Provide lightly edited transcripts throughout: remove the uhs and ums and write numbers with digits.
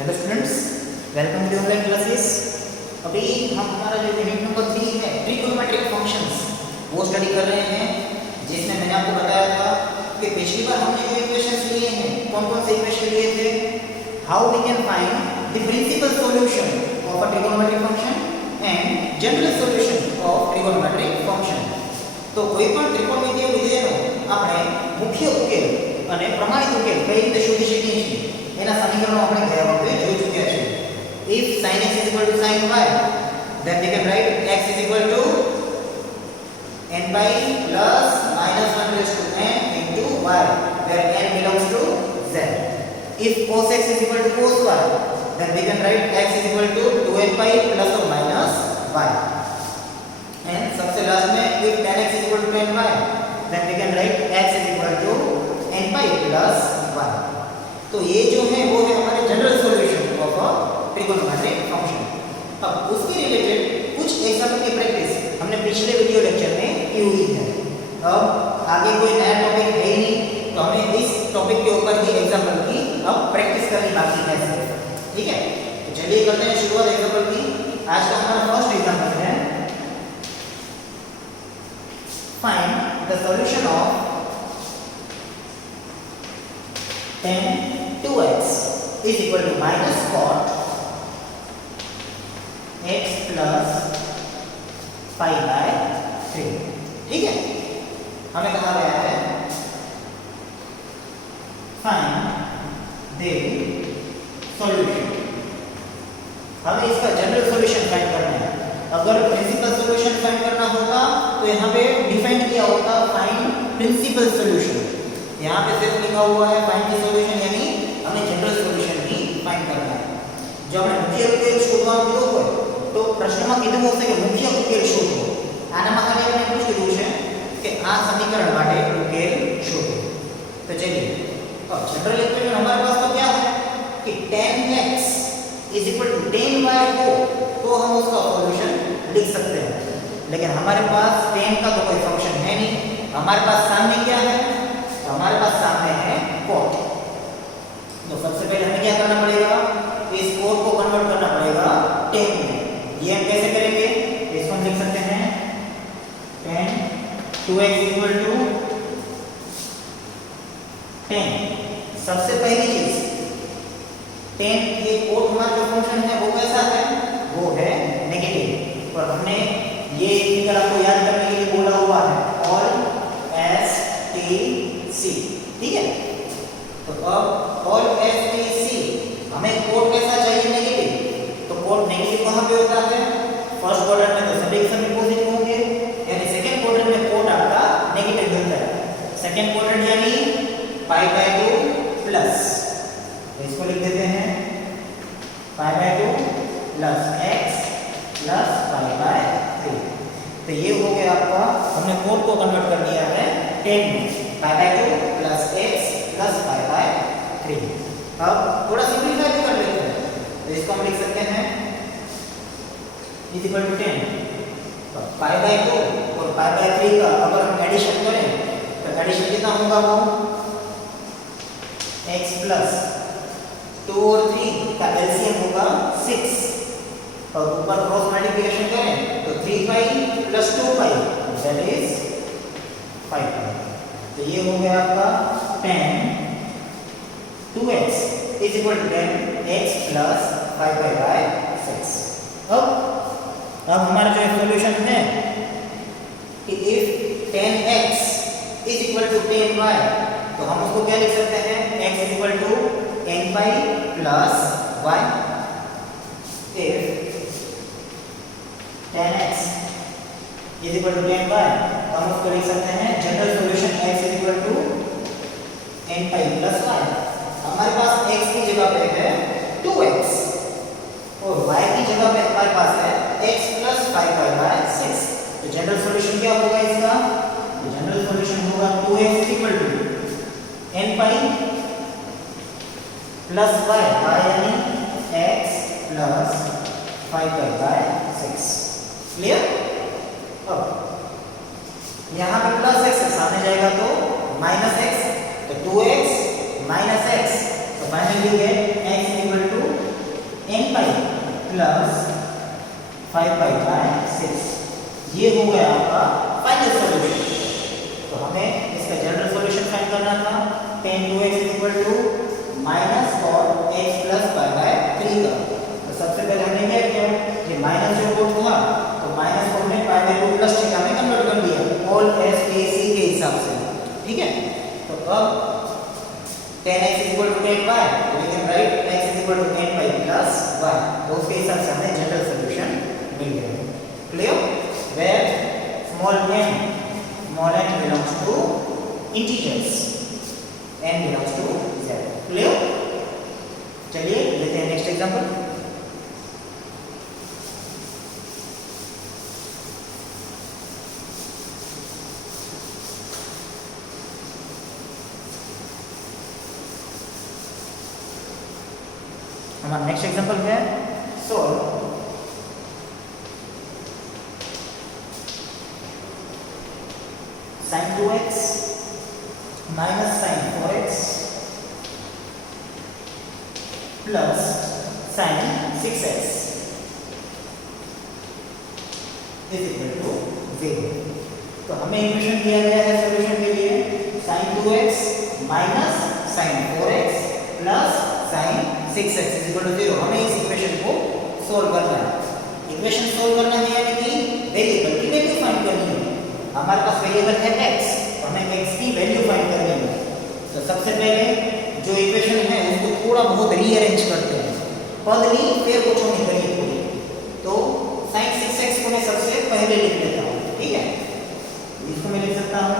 Hello students, welcome to online classes. अभी हम हमारा जो यूनिट नंबर 3 है ट्रिगोनोमेट्रिक फंक्शंस वो स्टडी कर रहे हैं, जिसमें मैंने आपको बताया था कि पिछली बार हमने जो इक्वेशंस लिए हैं, कौन-कौन से इक्वेशन लिए थे, how we can find the principal solution of a trigonometric function and general solution of trigonometric function. तो કોઈ પણ ત્રિકોણમિતિય વિધેયનો આપણે મુખ્ય ઉકેલ અને પ્રમાણિત ઉકેલ કઈ રીતે શોધી શકીએ છીએ એના સમીકરણો આપણે ગયા વખતે જોઈ ચૂક્યા છે। if sin x = sin y, then we can write x = n by plus minus 1 raised to n into y, where n belongs to z. if cos x = cos y, then we can write x = 2n by plus or minus y. and सबसे last में if tan x = tan y, then we can write x = n by plus y. तो ये जो है वो है हमारे general solution of a trigonometric function. अब उसके रिलेटेड कुछ एग्जाम्पल की प्रैक्टिस हमने पिछले वीडियो लेक्चर में की हुई है। अब आगे कोई नया टॉपिक है ही नहीं, तो हमें इस टॉपिक के ऊपर ही एग्जाम्पल की अब प्रैक्टिस करनी बाकी है। ठीक है, तो चलिए करते हैं शुरुआत एग्जाम्पल की। आज का हमारा फर्स्ट एग्जाम्पल है find the solution of tan 2x is equal to minus cot x plus pi by 3। ठीक है, हमें कहा गया है find the solution। हमें इसका जनरल सॉल्यूशन फाइंड करना है। अगर प्रिंसिपल सॉल्यूशन फाइंड करना होता तो यहाँ पे डिफाइन किया होता फाइंड प्रिंसिपल सॉल्यूशन। यहाँ पे सिर्फ लिखा हुआ है फाइंड द सॉल्यूशन, यानी हमें जनरल सॉल्यूशन भी फाइंड करना है। जो हमने मुख्य उकेल શોધવાનું કીધું હોય તો પ્રશ્નમાં કીધું હશે કે મુખ્ય ઉકેલ શોધો। આનામાં ખાલી આપણે એટલું જ કીધું છે કે આ સમીકરણ માટે ઉકેલ શોધો। तो चलिए, अब जनरल इक्वेशन हमारे पास तो क्या है कि tan x = tan y हो तो हम उसका सॉल्यूशन लिख सकते हैं। लेकिन हमारे पास tan का तो कोई फंक्शन है नहीं, हमारे पास सामने क्या है, तो हमारे पास सामने है cot। तो सबसे पहले हमें क्या करना पड़ेगा, इस cot को कन्वर्ट करना पड़ेगा tan में। ये हम कैसे करेंगे, इसको हम लिख सकते हैं tan 2x = tan। सबसे पहली चीज tan, ये cot हमारा जो फंक्शन है वो कैसा है, वो है नेगेटिव। और हमने ये फिगर आपको याद करने के लिए बोला हुआ है ऑल एस टी सी। ठीक है, तो अब ऑल एस टी सी हमें कोड कैसा चाहिए, नेगेटिव। तो कोड नेगेटिव कहां पे होता है, फर्स्ट क्वाड्रेंट में तो सभी के सभी पॉजिटिव होंगे, यानी सेकंड क्वाड्रेंट में कोड आपका नेगेटिव होता है। सेकंड क्वाड्रेंट यानी π/2 प्लस, तो इसको लिख देते हैं π/2 प्लस x प्लस π/3। तो ये हो गया आपका, हमने कोड को कन्वर्ट कर दिया है 10 में, π/2 प्लस x प्लस π/3। अब थोड़ा सिंपलीफाई भी कर लेते हैं, तो इसको हम लिख सकते हैं = 10। तो π/2 और π/3 का अगर हम एडिशन करें तो एडिशन कितना होगा, वो x प्लस 2 और 3 का एलसीएम होगा 6, और ऊपर क्रॉस मल्टीप्लिकेशन करें तो 3π प्लस 2π दैट इज 5π। तो ये हो गया आपका tan 2x = 10x प्लस 5π/6। अब हमारा जो सॉल्यूशन है कि if tan x = tan y, तो हम उसको क्या लिख सकते हैं, x = nπ plus y। if tan x = tan y, तो हम उसको लिख सकते हैं general solution x = nπ plus y। हमारे पास x की जगह पे है 2x और y की जगह पे हमारे पास है x प्लस 5π/6। तो जनरल सॉल्यूशन क्या होगा इसका, जनरल सॉल्यूशन होगा 2x = nπ प्लस y, यानी x प्लस 5π/6। क्लियर। अब यहाँ पे प्लस x सामने जाएगा तो माइनस x, तो 2x माइनस x, तो finally get x = pi plus 5 pi by 6। ये हो गया आपका फाइनल सॉल्यूशन। तो हमें इसका जनरल सॉल्यूशन फाइंड करना था। tan 2x माइनस और x प्लस पाई बाय 3 का। तो सबसे पहले हमने क्या किया कि माइनस जो कोड था तो माइनस को हमने पाई बाय 2 प्लस थीटा में कन्वर्ट कर दिया ऑल एस ए सी के हिसाब से। ठीक है, तो अब tan x tan y, we can write x tan pi plus y। तो उसके हिसाब से हमें जनरल सॉल्यूशन मिल गया। Clear? Where small n belongs to integers, n belongs to z। Clear? चलिए लेते हैं नेक्स्ट एग्जांपल। हमारा नेक्स्ट एग्जांपल है solve sin 2x minus sin 4x plus sin 6x is equal to 0। तो हमें इक्वेशन दिया गया है सॉल्यूशन के लिए sin 2x minus sin 4x plus sin 6x is equal to 0। हमें इस इक्वेशन को सोल्व करना है। इक्वेशन सोल्व करना है यानी कि वेरिएबल की वैल्यू फाइंड करनी है। हमारे पास वेरिएबल है x, तो हमें x की वैल्यू फाइंड करनी है। तो सबसे पहले जो इक्वेशन है उसको थोड़ा बहुत रीअरेंज करते हैं, पद ली फिर कुछ नहीं करिए पूरी। तो sin 6x को मैं सबसे पहले लिख लेता हूँ। ठीक है, इसको मैं लिख सकता हूँ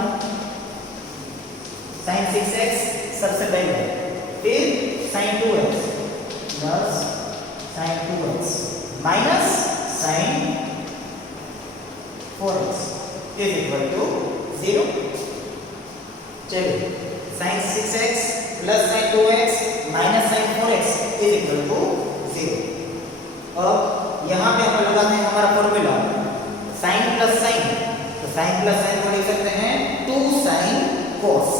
sin 6x सबसे पहले, फिर sin 2x plus sin 2x minus sin 4x is equal to 0। चलिए sin 6x plus sin 2x minus sin 4x is equal to 0। अब यहाँ पे हम लगाते हैं हमारा फॉर्मूला sin plus sin। तो sin plus sin को लिख सकते हैं 2 sin cos।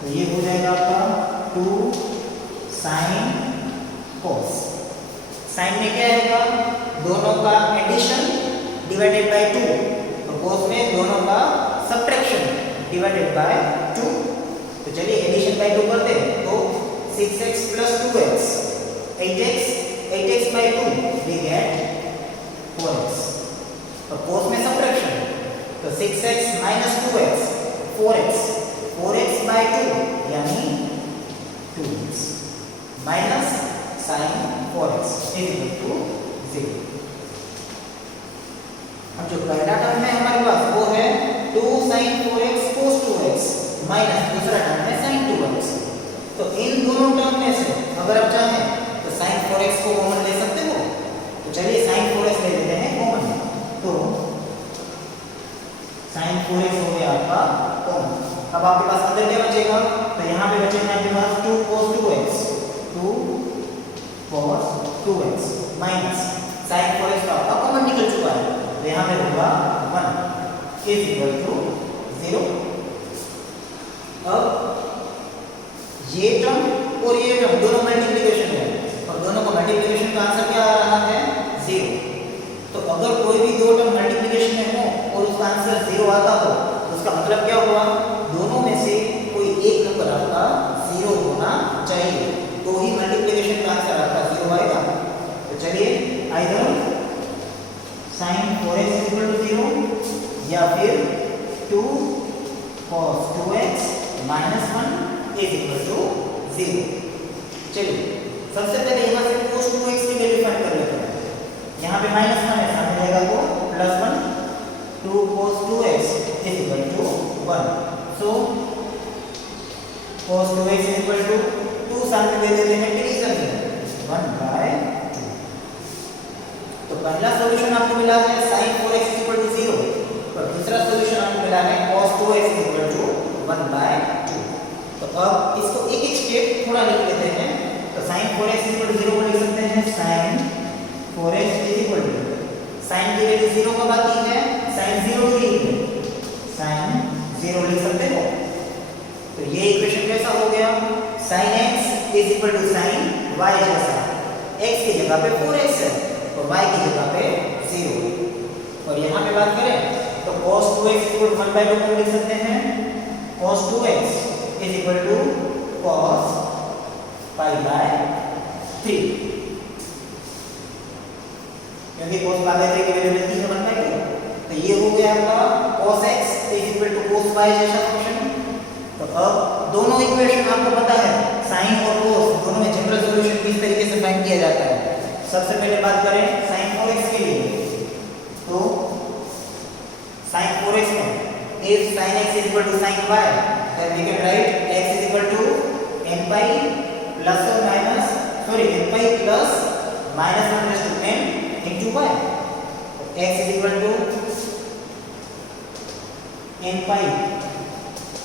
तो ये हो जाएगा आपका 2 sin cos। sin में क्या आएगा? दोनों का एडिशन डिवाइडेड बाय 2। cos में दोनों का सब्ट्रैक्शन डिवाइडेड बाय 2। तो चलिए एडिशन बाय 2 करते हैं। तो 6x plus 2x 8x by 2 we get 4x। और cos में सब्ट्रैक्शन तो 6x minus 2x 4x by 2 यानी 2x minus sin 4x is equal to 0। अब जो पहला टर्म है हमारे पास वो है 2 sin 4x cos 2x minus दूसरा टर्म है sin 2x। तो इन दोनों टर्म में से अगर आप चाहें तो sin 4x को कॉमन ले सकते हो। तो चलिए sin 4x ले लेते हैं कॉमन। तो sin 4x हो गया आपका कॉमन। अब आपके पास अंदर क्या बचेगा? तो यहाँ पे बचेगा आपके पास 2 cos 2x minus sin 4x का आपका कॉमन निकल चुका है। तो यहाँ पे होगा 1 is equal to 0। अब ये टर्म और ये टर्म दोनों मल्टीप्लिकेशन है और दोनों का मल्टीप्लिकेशन का आंसर क्या आ रहा है? 0। तो अगर कोई भी दो टर्म मल्टीप्लिकेशन में हो और उसका आंसर 0 आता हो तो उसका मतलब क्या हुआ? दोनों में से कोई एक नंबर आपका 0 होना चाहिए, तो ही मल्टीप्लिकेशन का आंसर आपका 0 आएगा। तो चलिए either sin 4x is equal to 0 या फिर 2 cos 2x minus 1 is equal to 0। चलिए सबसे पहले यहाँ से cos 2x की वैल्यू फाइंड कर लेते हैं। यहाँ पे माइनस 1 है, सामने जाएगा तो plus 1। 2 cos 2x is equal to 1। So cos 2x is equal to 2 सामने दे देते हैं डिवीजन में 1/2। तो पहला सॉल्यूशन आपको मिला है sin 4x is equal to 0 और दूसरा सॉल्यूशन आपको मिला है cos 2x is equal to 1/2। तो अब इसको एक एक स्टेप थोड़ा लिख लेते हैं। तो sin 4x is equal to 0 को लिख सकते हैं sin 4x is equal to sin की वैल्यू 0 कब आती है? sin 0 की वैल्यू sin 0 लिख सकते हो। तो ये इक्वेशन कैसा हो गया? sin x is equal to sin y जैसा। x की जगह पे 4x है और y की जगह पे 0। और यहाँ पे बात करें तो cos 2x इक्वल 1/2 को लिख सकते हैं cos 2x is equal to cos π/3, क्योंकि cos π/3 की वैल्यू मिलती है 1/2। तो ये हो गया आपका cos x is equal to cos y जैसा फंक्शन। तो अब दोनों इक्वेशन आपको पता है sin और cos दोनों में जनरल सॉल्यूशन किस तरीके से फाइंड किया जाता है। सबसे पहले बात करें sin 4x के लिए, तो sin 4x में if sin x is equal to sin y, then we can write x is equal to n pi plus or minus n pi plus minus 1 raised to n into y। x is equal to n pi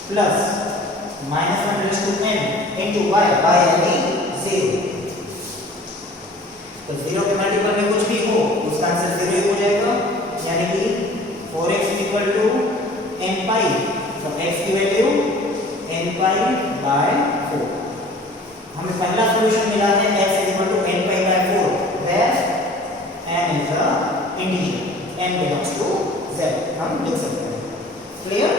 plus minus 1 raised to n into y, y यानी 0। तो 0 के multiple में कुछ भी हो उसका answer 0 ही हो जाएगा, यानी कि 4x is equal to n pi, तो x की वैल्यू n pi by 4। हमें पहला सॉल्यूशन मिला है x is equal to n pi by 4, where n is a integer, n belongs to z, हम लिख सकते हैं। क्लियर?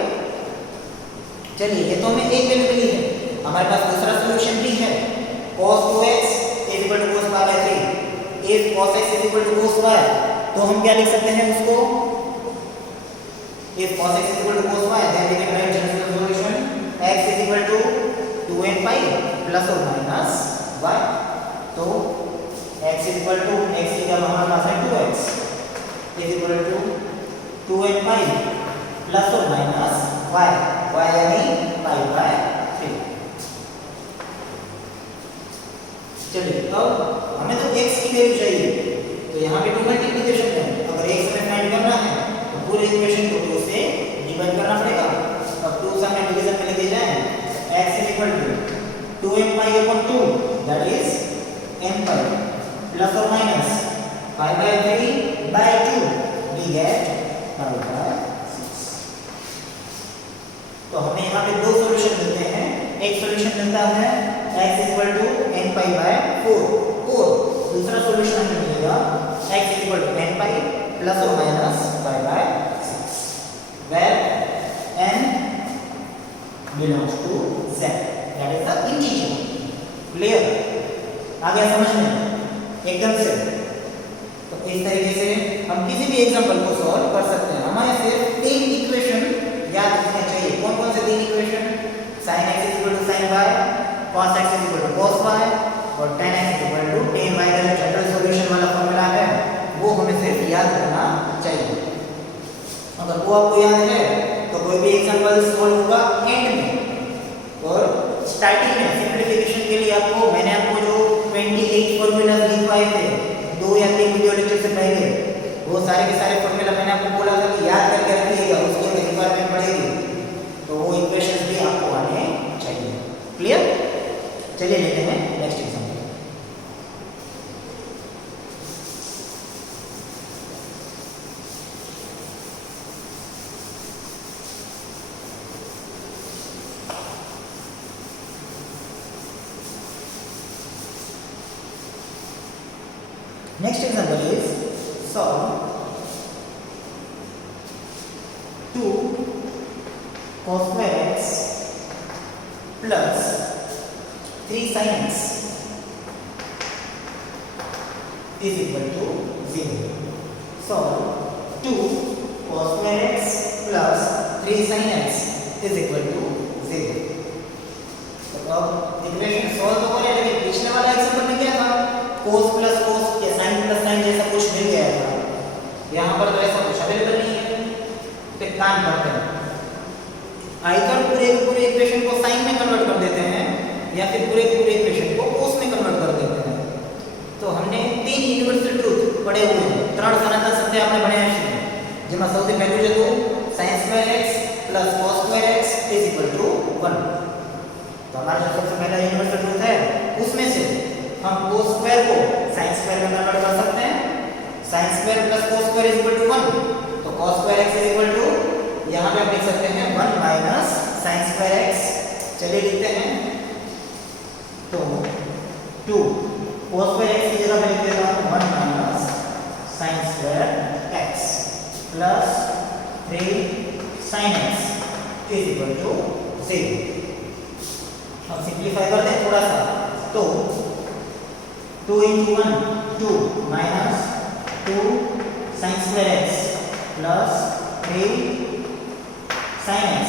चलिए, ये तो हमें एक वैल्यू मिली है। हमारे पास दूसरा सॉल्यूशन भी है cos 2x is equal to cos π/3। if cos x is equal to cos y, तो हम क्या लिख सकते हैं उसको, if cos x is equal to cos y, then we can write general solution x is equal to 2n pi plus or minus y। तो x is equal to x की जगह हमारे पास है 2x is equal to 2n pi plus or minus y, y यानी π/3। चलिए, अब हमें तो x की वैल्यू चाहिए, तो यहाँ पे 2 मल्टीप्लिकेशन है। अगर x में फाइंड करना है तो पूरे इक्वेशन को 2 से डिवाइड करना पड़ेगा। अब 2 सामने डिवीजन में लेके जाएं, x is equal to 2n pi upon 2, that is n pi plus or minus π/3 by 2, we get π/6। तो हमें यहाँ पे दो सॉल्यूशन मिलते हैं। एक सॉल्यूशन मिलता है x is equal to n pi by 4, और दूसरा सॉल्यूशन हमें मिलेगा x is equal to n pi plus or minus π/6, where n belongs to z, that is the integer। Clear? आ गया समझ में एकदम से? तो इस तरीके से हम किसी भी एग्जांपल को सॉल्व कर सकते हैं। हमें सिर्फ 3 इक्वेशन याद रखने चाहिए। कौन कौन से 3 equation? sin x is equal to sin y, cos x is equal to cos y और tan x is equal to tan y का जो जनरल सॉल्यूशन वाला फॉर्मूला है वो हमें सिर्फ याद रखना चाहिए। अगर वो आपको याद है तो कोई भी एग्जांपल सॉल्व होगा एंड में। और स्टार्टिंग में सिंपलीफिकेशन के लिए मैंने आपको जो 28 फॉर्मूलाज लिखवाए थे 2 या 3 वीडियो लेक्चर से पहले, वो सारे के सारे फॉर्मूला मैंने आपको बोला था कि याद करके रखिएगा, उसके अगर रिक्वायरमेंट पड़ेगी तो वो इक्वेशंस भी आपको आने चाहिए। क्लियर? चलिए लेते हैं next example. Next example is solve 2 cos square x plus 3 sin x is equal to 0. Solve 2 cos square x plus 3 sin x is equal to 0. तो अब इक्वेशन सॉल्व तो करें, लेकिन पिछले वाला एग्जांपल में क्या था, cos प्लस cos या sin प्लस sin जैसा कुछ मिल गया था। यहाँ पर तो ऐसा कुछ अवेलेबल नहीं है। तो एक काम करते हैं, आइदर पूरे इक्वेशन को sin में कन्वर्ट कर देते हैं या फिर पूरे इक्वेशन को cos में कन्वर्ट कर देते हैं। तो हमने 3 यूनिवर्सल ट्रूथ पढ़े हुए हैं, 3 सनातन सत्य आपने पढ़े हैं, जिसमें સૌથી પહેલું છે તો sin square x plus cos square x is equal to 1। तो हमारा जो सबसे पहला यूनिवर्सल ट्रूथ है उसमें से हम cos स्क्वायर को sin स्क्वायर में कन्वर्ट कर सकते हैं। sin square plus cos square is equal to 1, तो cos square x is equal to, यहाँ पे हम लिख सकते हैं 1 माइनस sin स्क्वायर x। चलिए लिखते हैं, तो 2 cos स्क्वायर x की जगह पे लिख देता हूँ 1 minus sin square x plus 3 sin x is equal to 0। अब सिंप्लीफाई करते हैं थोड़ा सा, तो 2 into 1 2 minus 2 sin square x plus 3 sin x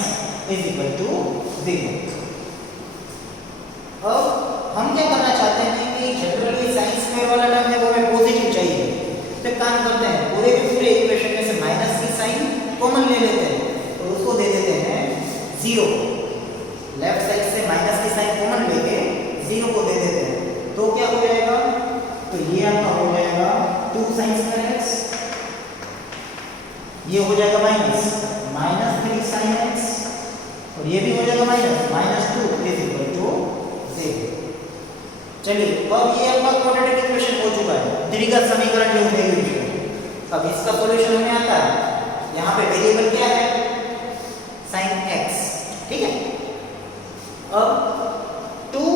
is equal to 0। अब हम क्या करना चाहते हैं कि जनरली sin स्क्वायर वाला टर्म है वो हमें पॉजिटिव चाहिए, तो काम करते हैं पूरे के पूरे इक्वेशन में से माइनस की साइन कॉमन ले लेते हैं, तो उसको दे देते हैं 0। लेफ्ट साइड से माइनस की साइन कॉमन लेके 0 को दे देते हैं, तो क्या हो जाएगा, तो ये आपका हो जाएगा 2 sin स्क्वायर x, ये हो जाएगा माइनस 3 sin x, और ये भी हो जाएगा माइनस 2 इज इक्वल टू 0। चलिए अब ये आपका क्वाड्रेटिक इक्वेशन हो चुका है, द्विघात समीकरण जो है इक्वेशन। अब इसका सॉल्यूशन हमें आता है, यहाँ पे वेरिएबल क्या है sin x, ठीक है। अब 2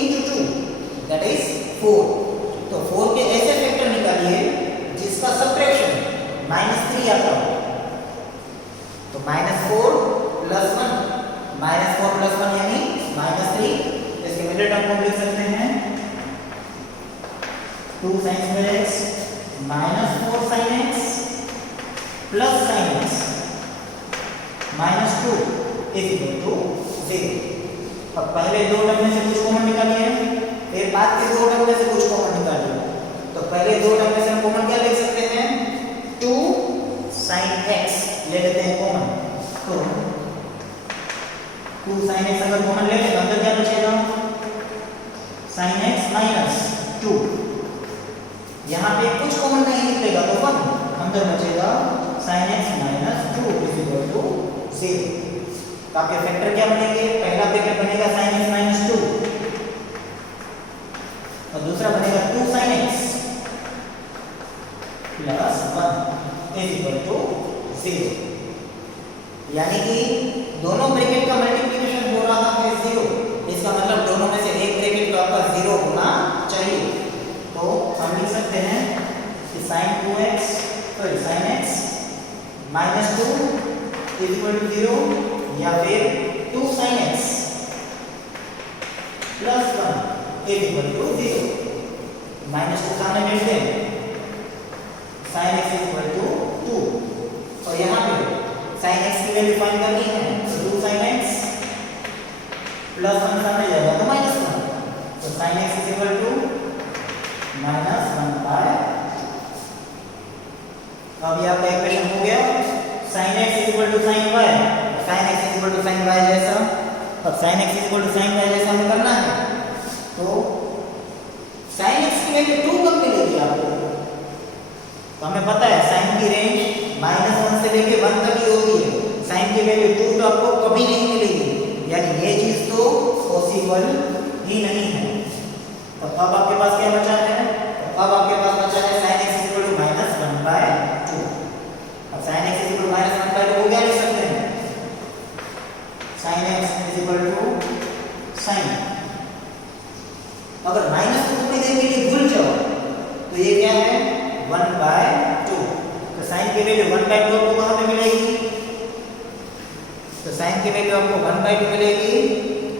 into 2 दैट इज 4, तो 4 के ऐसे फैक्टर निकालिए जिसका सबट्रैक्शन -3 आता हो, तो -4 प्लस 1 यानी -3, इसके मिडिल टर्म को लिख सकते हैं 2 sin square x -4 sin x प्लस sin x -2 is equal to 0। अब पहले दो टर्म में से कुछ कॉमन निकालिए, फिर बाद के दो टर्म में से कुछ कॉमन निकालिए, तो पहले दो टर्म में से हम कॉमन क्या ले सकते हैं 2 sin x ले लेते हैं कॉमन, तो 2 sin x अगर कॉमन ले लें तो अंदर क्या बचेगा sin x -2, यहाँ पे कुछ कॉमन नहीं निकलेगा तो 1 अंदर बचेगा sin x -2 is equal to 0। तो आपके फैक्टर क्या बनेंगे, पहला ब्रैकेट बनेगा sin x -2 और दूसरा बनेगा 2 sin x plus 1 is equal to 0, यानी कि दोनों ब्रैकेट का मल्टीप्लिकेशन हो रहा है 0, इसका मतलब दोनों में से एक ब्रैकेट तो आपका 0 होना चाहिए, तो हम लिख सकते हैं कि sin x -2 is equal to 0, या फिर 2 sin x plus 1 is equal to 0। -2 सामने भेज दें, sin x is equal to 2, और यहाँ पे sin x की वैल्यू फाइंड करनी है, तो 2 sin x प्लस 1 सामने जाएगा तो -1, तो sin x is equal to -1/2। अब ये आपका इक्वेशन हो गया, sin x is equal to sin y, sin x is equal to sin y जैसा। अब sin x is equal to sin y जैसा हमें करना है, तो sin x की वैल्यू 2 कब मिलेगी आपको, तो हमें पता है sin की रेंज -1 से लेके 1 तक ही होती है, sin की वैल्यू 2 तो आपको कभी नहीं मिलेगी, यानी ये चीज तो पॉसिबल ही नहीं है। तो अब आपके पास क्या बचा है, तो अब आपके पास बचा है sin x इक्वल टू -1/2। अब sin x इक्वल टू -1/2 को क्या लिख सकते हैं, sin x equal to sin, अगर -2 थोड़ी देर के लिए भूल जाओ तो ये क्या है 1/2, तो sin की वैल्यू 1/2 आपको कहाँ पे मिलेगी, तो sin की वैल्यू आपको 1/2 मिलेगी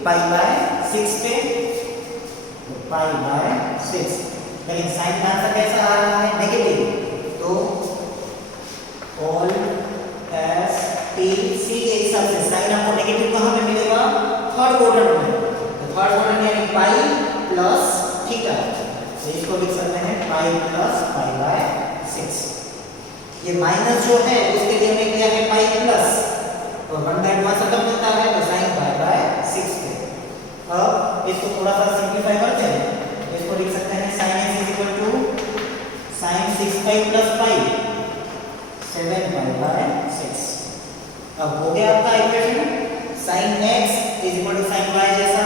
π/6 पे, तो π/6, लेकिन sin का आंसर कैसा आ रहा है नेगेटिव, तो ऑल एस टी सी के हिसाब से sin आपको नेगेटिव कहाँ पे मिलेगा, थर्ड क्वाड्रेंट में, तो थर्ड क्वाड्रेंट यानी π प्लस थीटा, तो इसको लिख सकते हैं π प्लस π/6। ये माइनस जो है उसके लिए हमें क्या है π प्लस, तो 1/2 से कब मिलता है, तो sin π/6 पे। अब इसको थोड़ा सा सिंपलीफाई करते हैं, इसको लिख सकते हैं sin x is equal to sin 6π plus π 7π/6। अब हो गया आपका equation sin x is equal to sin y जैसा,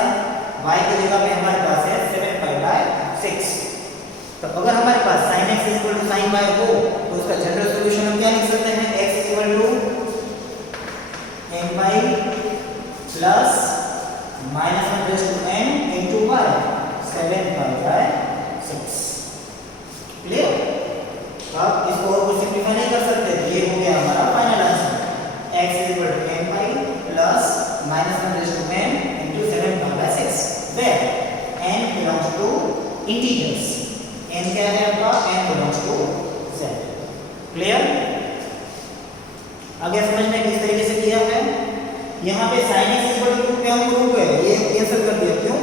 y की जगह पे हमारे पास है 7π/6। तो अगर हमारे पास sin x is equal to sin y हो तो उसका जनरल सॉल्यूशन हम क्या लिख सकते हैं, x is equal to n plus -1 raise to n into y 7π/6 6। Clear? अब इसको और कुछ सिंपलीफाई नहीं कर सकते, ये हो गया हमारा final answer. x is equal to n pi plus minus 1 raised to n into 7 pi by 6, where n belongs to integers। n क्या है आपका? n belongs to z। Clear? आगे समझने किस तरीके से किया है। यहाँ पे sin x इक्वल टू पे हम प्रूव है, ये कैंसिल कर दिया। क्यों?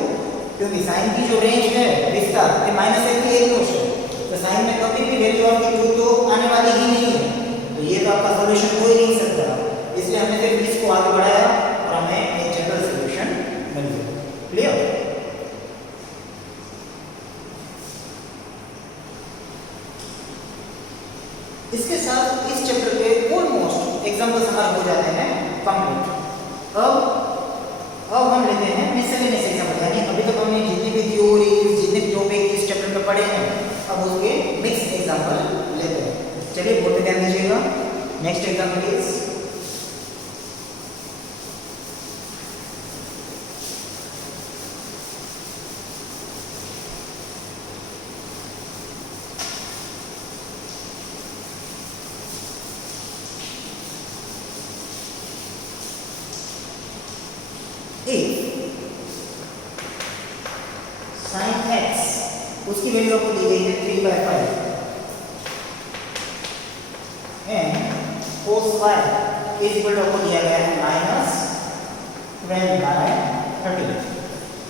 क्योंकि sin की जो रेंज है विस्तार ये -1 की एक नोट है, तो sin में कभी भी वैल्यू ऑफ की ट्रू तो आने वाली ही नहीं है, तो ये तो आपका सॉल्यूशन हो ही नहीं सकता। इसलिए हमने सिर्फ इसको आगे बढ़ाया और हमें एक जनरल सॉल्यूशन मिल गया। क्लियर? इसके साथ इस चैप्टर के ऑलमोस्ट एग्जांपल्स हमारे हो जाते हैं कंप्लीट। अब हम लेते हैं मिसलेनियस एग्जांपल, यानी अभी तक हमने जितनी भी थ्योरीज जितने भी टॉपिक इस चैप्टर में पढ़े हैं अब उसके मिक्स एग्जांपल लेते हैं। चलिए बोर्ड पे ध्यान दीजिएगा। Next example is sin x उसकी वैल्यू आपको दी गई है 3/5 and cos y is equal to आपको दिया गया है -12/30।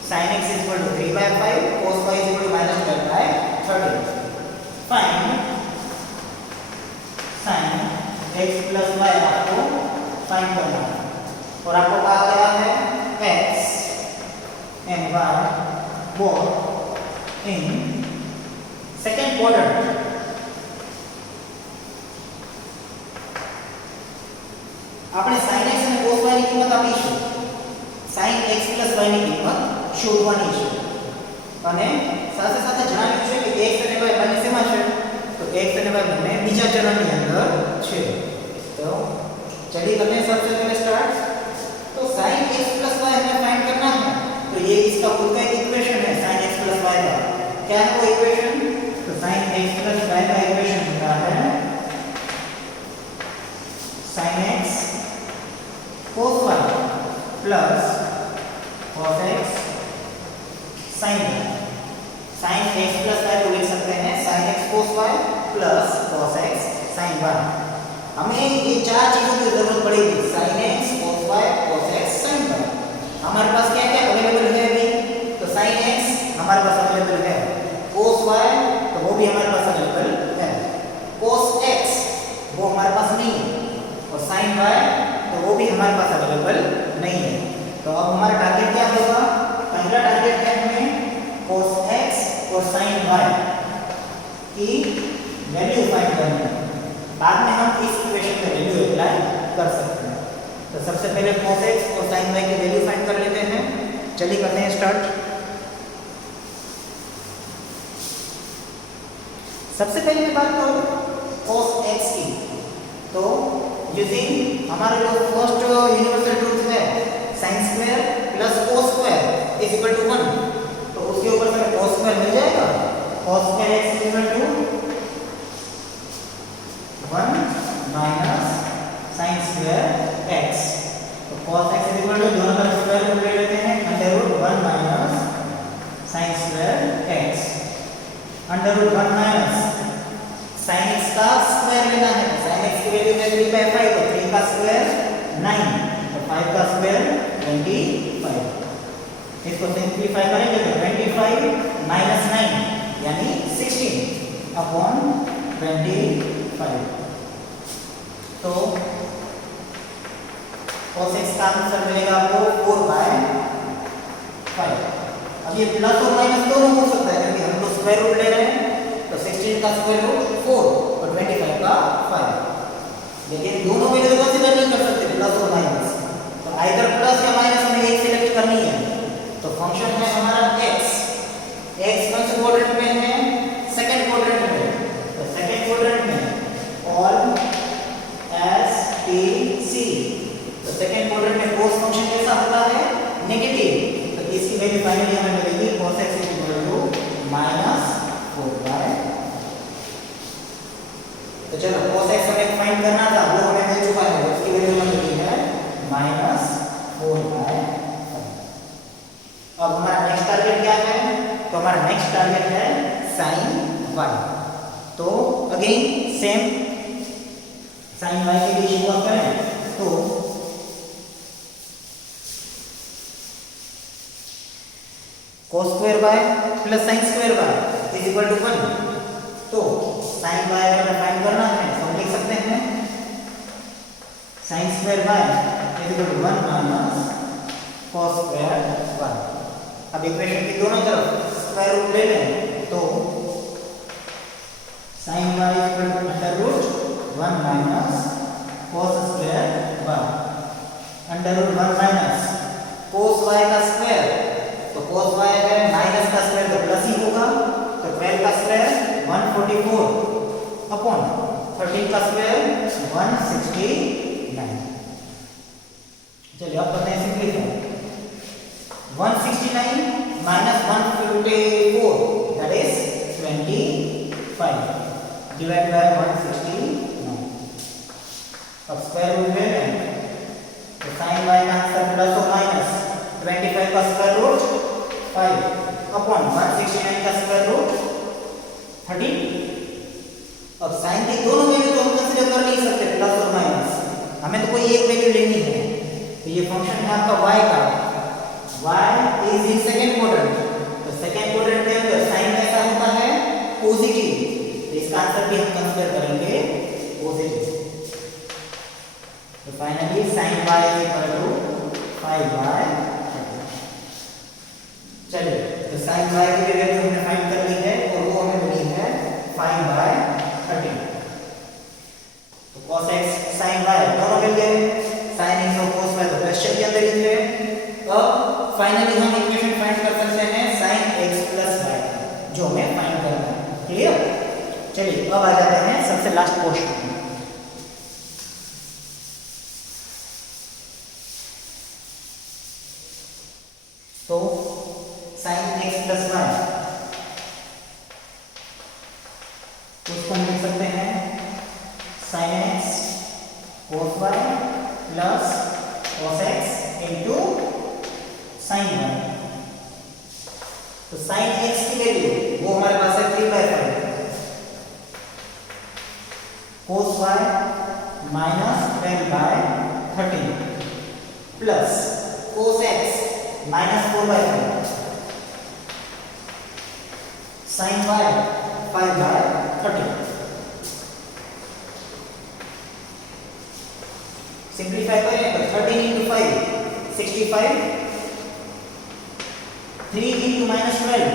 sin x is equal to 3/5, cos y is equal to -12/30। Find sin x plus y आपको फाइंड करना है और आपको कहा गया है x and y both in second quadrant। આપણે sin x અને cos y ની કિંમત આપી છે, sin x plus y ની કિંમત શોધવાની છે અને સાથે સાથે જણાવ્યું છે કે x અને y બંને શેમાં છે, તો x અને y બંને બીજા ચરણની અંદર છે। તો चलिए करते हैं सबसे पहले स्टार्ट। तो sin x plus y हमें फाइंड करना है, तो ये इसका खुद का एक इक्वेशन है sin x plus y का। क्या है वो इक्वेशन? तो sin x plus y का इक्वेशन होता है sin x cos y plus cos x sin y। sin x plus y को लिख सकते हैं sin x cos y plus cos x sin y। हमें ये चार चीजों की जरूरत पड़ेगी, sin x cos y cos x sin y। हमारे पास क्या क्या अवेलेबल है अभी? तो sin x हमारे पास अवेलेबल है, cos y तो वो भी हमारे पास अवेलेबल है, cos x वो हमारे पास नहीं है और sin y तो वो भी हमारे पास अवेलेबल नहीं है। तो अब हमारा टारगेट क्या होगा? पहला टारगेट है हमें cos x और sin y की वैल्यू फाइंड करनी है, बाद में हम इस इक्वेशन में वैल्यू अप्लाई कर सकते हैं। तो सबसे पहले cos x और sin y की वैल्यू फाइंड कर लेते हैं। चलिए करते हैं स्टार्ट। सबसे पहले मैं बात करूं cos x की, तो यूजिंग हमारा जो फर्स्ट यूनिवर्सल ट्रूथ है sin square plus cos square is equal to 1, तो उसके ऊपर से cos स्क्वायर मिल जाएगा। cos square x is equal to 1 minus sin square x। तो cos x is equal to दोनों तरफ स्क्वायर रूट ले लेते हैं, under root 1 minus sin square x, अंडर रूट 1 माइनस sin x का स्क्वायर लेना है, sin x की वैल्यू है 3/5, तो 3 का स्क्वायर 9, तो 5 का स्क्वायर 25। इसको सिंपलीफाई करेंगे तो 25 माइनस 9 यानी 16 अपॉन 25। तो cos x का आंसर मिलेगा आपको 4/5। अब ये प्लस और माइनस दोनों हो सकता है क्योंकि हम तो स्क्वायर रूट ले रहे हैं, तो 16 का स्क्वायर रूट 4 और 25 का 5। लेकिन दोनों वैल्यू कंसीडर नहीं कर सकते प्लस और माइनस, तो आइदर प्लस या माइनस हमें एक सिलेक्ट करनी है। तो फंक्शन है हमारा x, x कौन से क्वाड्रेंट में है? सेकंड क्वाड्रेंट में। तो सेकंड क्वाड्रेंट में ऑल एस टी सी, तो सेकंड क्वाड्रेंट में cos फंक्शन कैसा होता है? नेगेटिव। तो इसकी वैल्यू फाइनली हमें मिलेगी cos x इक्वल टू चलो cos x हमें फाइंड करना था, वो हमें मिल चुका है, उसकी वैल्यू हमें मिली है -4/5। अब हमारा नेक्स्ट टारगेट क्या है? तो हमारा नेक्स्ट टारगेट है sin y। तो अगेन सेम sin y के लिए शुरुआत करें तो cos square y plus sin square y is equal to 1। तो sin y अगर फाइंड करना है तो हम लिख सकते हैं sin square y is equal to 1 minus cos square y। अब इक्वेशन की दोनों तरफ स्क्वायर रूट ले लें तो sin y is equal to under root 1 minus cos square y, under root 1 minus cos y का स्क्वायर। तो cos y अगर माइनस का स्क्वायर तो प्लस ही होगा, तो 12 का स्क्वायर 144 अपॉन 13 का स्क्वायर 169। चलिए अब करते हैं simplify. 169 minus 154 that is 25 divided by 169। अब स्क्वायर रूट ले लें तो sin y का आंसर प्लस और माइनस 25 का स्क्वायर रूट 5 अपॉन 169 का स्क्वायर रूट 13। अब sin की दोनों वैल्यू तो हम कंसीडर कर नहीं सकते प्लस और माइनस, हमें तो कोई एक वैल्यू लेनी है। तो ये फंक्शन है आपका y का, y is in second quadrant. तो सेकंड क्वाड्रेंट के अंदर साइन कैसा होता है? पॉजिटिव। तो इसका आंसर भी हम कंसीडर करेंगे पॉजिटिव। तो finally sin y is equal to 5/30। चलिए तो sin y की वैल्यू हमने फाइंड कर ली है और वो हमें मिली है 5/30। तो cos x sin y दोनों मिल गए, sin x और cos y तो क्वेश्चन के अंदर ही थे। अब फाइनली हम इक्वेशन फाइंड कर सकते हैं sin x प्लस y, जो हमें फाइंड करना है। क्लियर? चलिए अब आ जाते हैं सबसे लास्ट पोर्शन में। तो sin x प्लस y उसको हम लिख सकते हैं sin x cos y plus cos x into sin y। तो sin x की वैल्यू वो हमारे पास है 3/5 cos y minus 12/13 plus cos x minus 4/5 sin y 5/13। Simplify करें तो 13 into 5 65, 3 into -12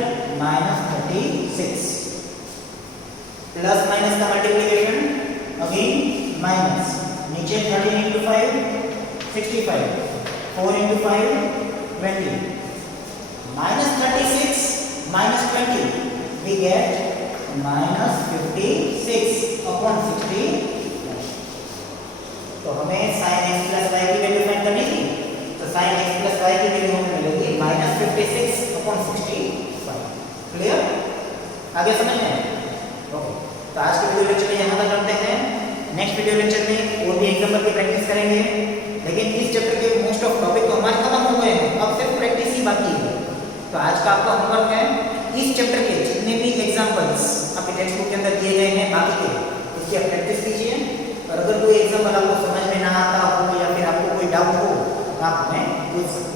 -36 प्लस माइनस का मल्टीप्लिकेशन अगेन माइनस, नीचे 13 into 5 65, 4 into 5 20 -36 -20 we get -56 upon 60। तो हमें sin x प्लस y की वैल्यू फाइंड करनी थी, तो sin x प्लस y की वैल्यू हमें मिलेगी -56 अपॉन 65। क्लियर? आगे समझ में? ओके, तो आज के वीडियो लेक्चर में यहाँ तक करते हैं। नेक्स्ट वीडियो लेक्चर में और भी एग्जाम्पल की प्रैक्टिस करेंगे, लेकिन इस चैप्टर के मोस्ट ऑफ टॉपिक तो हमारे खत्म हो गए हैं, अब सिर्फ प्रैक्टिस ही बाकी है। तो आज का आपका होमवर्क है इस चैप्टर के जितने भी एग्जाम्पल्स आपके टेक्स्ट बुक के अंदर दिए गए हैं बाकी के, इसकी आप प्रैक्टिस कीजिए। और अगर कोई एग्जाम्पल आपको समझ में ना आता हो या फिर आपको कोई डाउट हो, आप हमें पूछ सकते हैं।